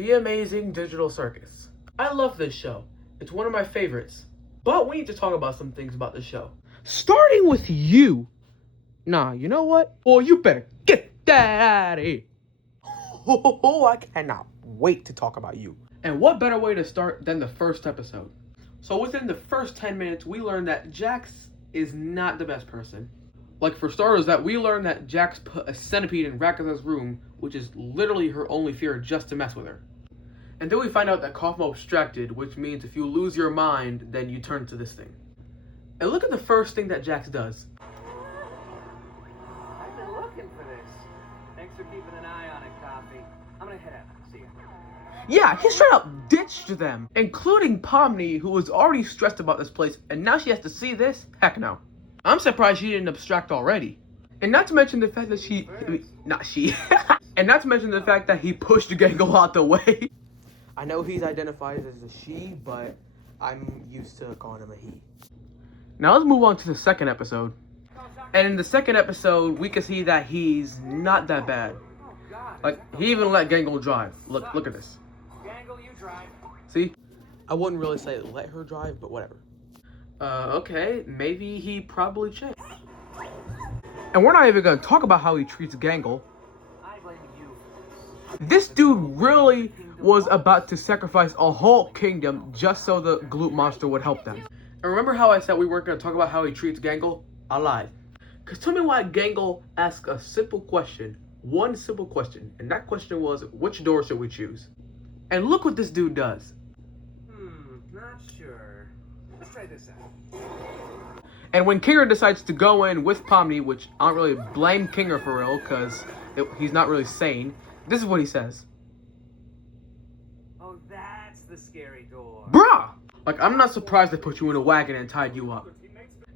The Amazing Digital Circus. I love this show. It's one of my favorites. But we need to talk about some things about the show. Starting with you. Nah, you know what? Well, you better get that out of here. Oh, I cannot wait to talk about you. And what better way to start than the first episode? So within the first 10 minutes, we learned that Jax is not the best person. Like, for starters, that we learned that Jax put a centipede in Ragatha's room, which is literally her only fear, just to mess with her. And then we find out that Kaufmo abstracted, which means if you lose your mind, then you turn to this thing. And look at the first thing that Jax does. I've been looking for this. Thanks for keeping an eye on it, Coffee. I'm gonna head out. See ya. Yeah, he straight up ditched them, including Pomni, who was already stressed about this place, and now she has to see this? Heck no. I'm surprised she didn't abstract already. And not to mention the fact that and not to mention the fact that he pushed Gangle out the way. I know he's identified as a she, but I'm used to calling him a he. Now let's move on to the second episode. And in the second episode, we can see that he's not that bad. Like, he even let Gangle drive. Look at this. Gangle, you drive. See? I wouldn't really say let her drive, but whatever. Okay, maybe he probably changed. And we're not even gonna talk about how he treats Gangle. I blame you. This dude really was about to sacrifice a whole kingdom just so the Gloop monster would help them. And remember how I said we weren't gonna talk about how he treats Gangle? I lied. Cause tell me why Gangle asked a simple question. One simple question. And that question was, which door should we choose? And look what this dude does. Not sure. Let's try this out. And when Kinger decides to go in with Pomni, which I don't really blame Kinger for real, because he's not really sane, this is what he says. Oh, that's the scary door. Bruh! Like, I'm not surprised they put you in a wagon and tied you up.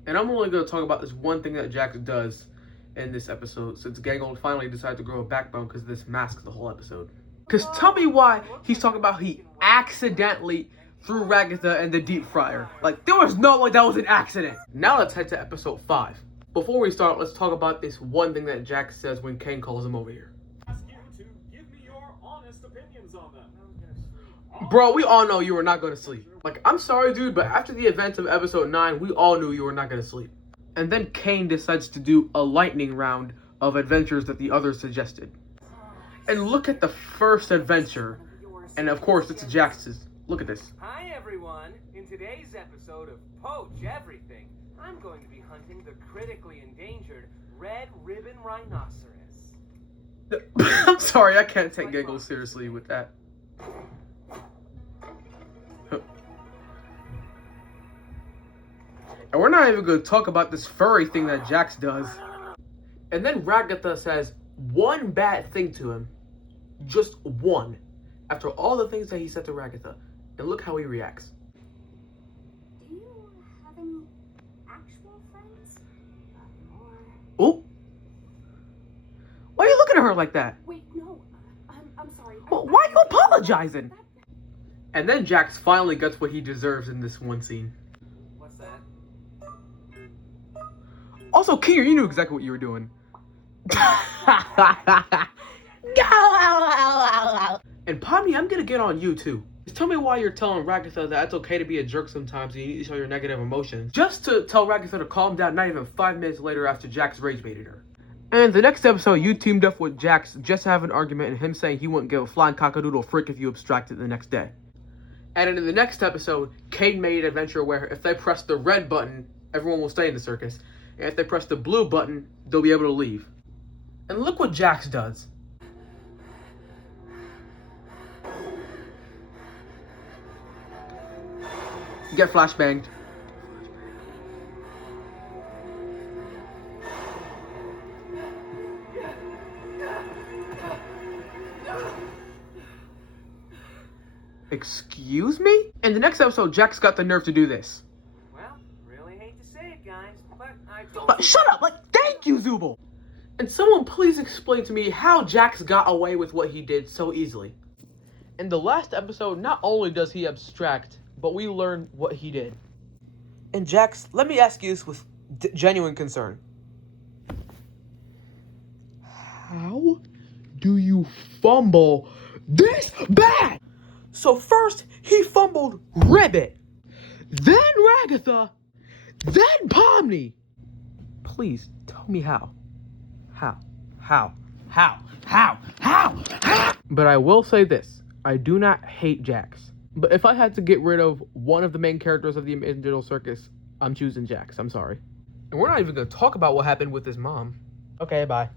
And I'm only going to talk about this one thing that Jax does in this episode, since Gangle finally decided to grow a backbone because this masks the whole episode. Because tell me why he's talking about he accidentally threw Ragatha in the deep fryer. Like, there was no way that was an accident. Now let's head to episode 5. Before we start, let's talk about this one thing that Jax says when Kane calls him over here. Ask you to give me your honest opinions on them. Bro, we all know you were not going to sleep. Like, I'm sorry, dude, but after the events of episode 9, we all knew you were not going to sleep. And then Kane decides to do a lightning round of adventures that the others suggested. And look at the first adventure. And of course, it's Jax's. Look at this. Hi, everyone. In today's episode of Poach Everything, I'm going to be hunting the critically endangered red ribbon rhinoceros. I'm sorry, I can't take Gangle seriously with that. And we're not even going to talk about this furry thing that Jax does. And then Ragatha says one bad thing to him. Just one. After all the things that he said to Ragatha. And look how he reacts. Do you have any actual friends? Oh. Why are you looking at her like that? Wait, no. I'm sorry. Well, why are you apologizing? And then Jax finally gets what he deserves in this one scene. What's that? Also, Kinger, you knew exactly what you were doing. And Pomni, I'm gonna get on you too. Just tell me why you're telling Ragatha that it's okay to be a jerk sometimes and you need to show your negative emotions. Just to tell Ragatha to calm down not even 5 minutes later after Jax rage baited her. And the next episode, you teamed up with Jax just to have an argument and him saying he wouldn't give a flying cockadoodle frick if you abstracted the next day. And in the next episode, Kane made an adventure where if they press the red button, everyone will stay in the circus. And if they press the blue button, they'll be able to leave. And look what Jax does. Get flashbanged. Excuse me? In the next episode, Jax got the nerve to do this. Well, really hate to say it, guys, but I told But shut up! Like, thank you, Zubul! And someone please explain to me how Jax got away with what he did so easily. In the last episode, not only does he abstract, but we learn what he did. And Jax, let me ask you this with genuine concern. How do you fumble this bad? So first, he fumbled Ribbit, then Ragatha, then Pomni. Please, tell me how. How? But I will say this. I do not hate Jax. But if I had to get rid of one of the main characters of the Amazing Digital Circus, I'm choosing Jax. I'm sorry. And we're not even going to talk about what happened with his mom. Okay, bye.